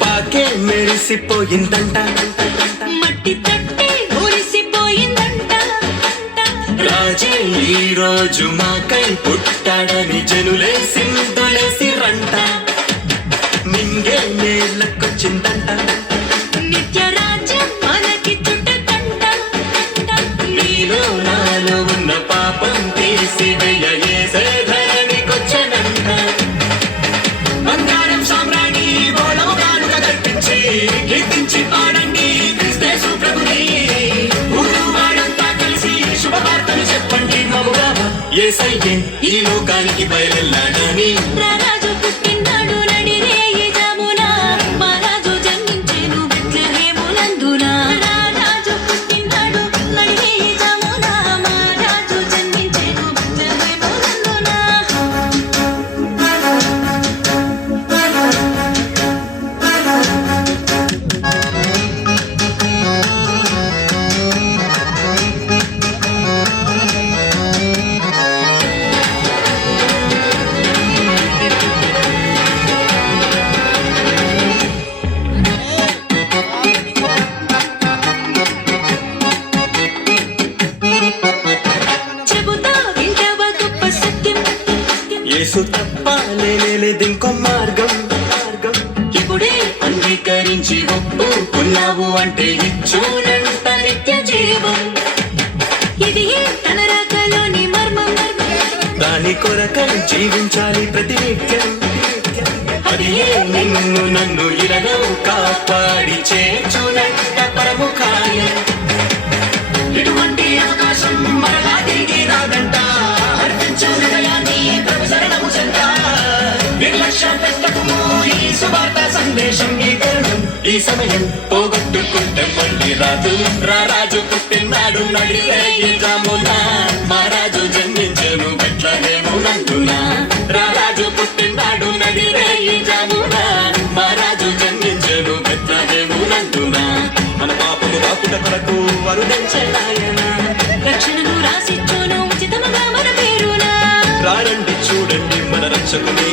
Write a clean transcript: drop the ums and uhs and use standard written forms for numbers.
పాకే మెరిసిపోయిందంట, మట్టి తట్టే ఊరిసిపోయిందంట. రాజే ఈ రోజు మాకై పుట్టాడని జనులే సింధులేసి రంట. నింగే నేలకొచ్చిందంట, నిత్య రాజ్యం మనకి చుట్టకంట. నీలో నాలో ఉన్న పాపం తీసివేయ యేసే ధరణికొచ్చెనంట. బంగారం సామ్రాణి బోళముగానుక కల్పించి కీర్తించి పాడండి క్రీస్తేసు ప్రభుని. ఊరు వాడంతా కలిసి శుభవార్తలు చెప్పండి మముగా యేసయ్యే ఈ లోకానికి బయలుదేరాడని. రారాజు పుట్టినాడు నడిరేయి జామున, మా రాజు జన్మించెను బెత్లెహేమునందున. రారాజు పుట్టినాడు నడిరేయి జామున, మా రాజు జన్మించెను బెత్లెహేమునందున. చెబుతా వింటావా గొప్ప సత్యం, యేసు తప్ప లేనిదింకో మార్గం. ఇప్పుడే అంగీకరించి ఒప్పుకున్నావు అంటే ఇచ్చునంట నిత్య జీవం. ఇది తన రాకలోని మర్మం. దాని కొరకై జీవించాలి ప్రతి నిత్యం. అది నిన్ను నన్ను ఇలలో కాపాడి చేర్చునంట పరముఖాయం. ఇటువంటి అవకాశం మరలా తిరిగి రాదంట. అర్పించు హృదయాన్ని ప్రభు శరణము చెంత. నిర్లక్ష్యం పెట్టకుము ఈ సువార్త సందేశం. ఈ తరుణం ఈ సమయం పోగొట్టుకుంటే మళ్ళీ రాదు. రారాజు పుట్టినాడు నడిరేయి జామున, మా రాజు జన్మించెను బెత్లెహేమునందున. రారాజు పుట్టినాడు నడిరేయి జామున, మా రాజు జన్మించెను బెత్లెహేమునందున. మన పాపము బాపుట కొరకు వరుదించెనాయన. రక్షణను రాసిచ్చును ఉచితముగా మన పేరున. రారండి చూడండి మన రక్షకుని